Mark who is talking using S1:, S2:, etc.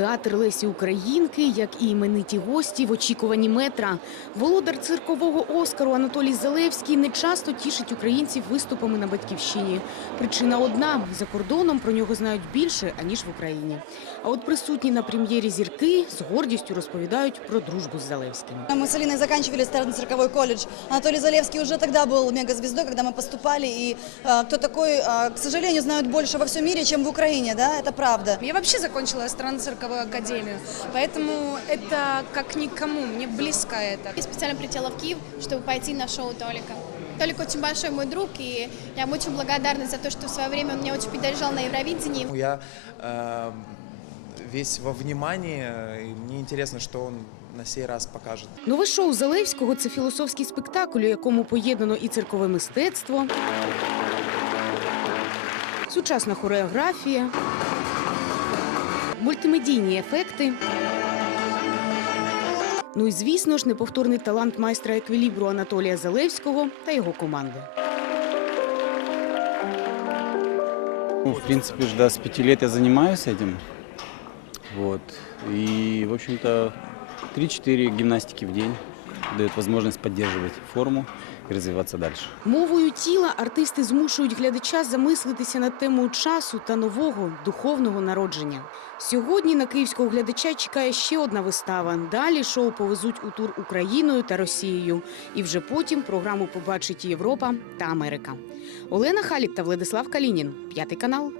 S1: театр Лесі Українки, як і імениті гості в очікуванні метра. Володар циркового Оскару Анатолій Залевський не часто тішить українців виступами на батьківщині. Причина одна за кордоном про нього знають більше аніж в Україні. А от присутні на прем'єрі зірки з гордістю розповідають про дружбу з Залевським.
S2: Мы с Алиной заканчивали эстрадно-цирковой колледж. Анатолий Залевский уже тогда был мегазвездой, когда мы поступали. И э, кто такой, э, к сожалению, знают больше во всем мире, чем в Украине, да, это правда.
S3: Я вообще закончила иностранно-цирковую академию, поэтому это как никому, мне близко это.
S4: Я специально прилетела в Киев, чтобы пойти на шоу Толика. Толик очень большой мой друг, и я ему очень благодарна за то, что в свое время он меня очень поддержал на Евровидении.
S5: Я э, весь во внимании, э, и мне интересно, что он на сей раз покажет.
S1: Нове шоу Залевського це філософський спектакль, у якому поєднано і циркове мистецтво, сучасна хореографія, мультимедійні ефекти. Ну і звісно ж, неповторний талант майстра еквілібру Анатолія Залевського та його команди.
S6: Ну, в принципе, вже с пяти лет я занимаюсь этим. Вот. И, в общем-то, 3-4 гимнастики в день дают возможность поддерживать форму и развиваться дальше.
S1: Мовою тіла артисти змушують глядача замислитися над темою часу та нового духовного народження. Сьогодні на київського глядача чекає ще одна вистава. Далі шоу повезуть у тур Україною та Росією. І вже потім програму побачить Європа та Америка. Олена Халік та Владислав Калінін. П'ятий канал.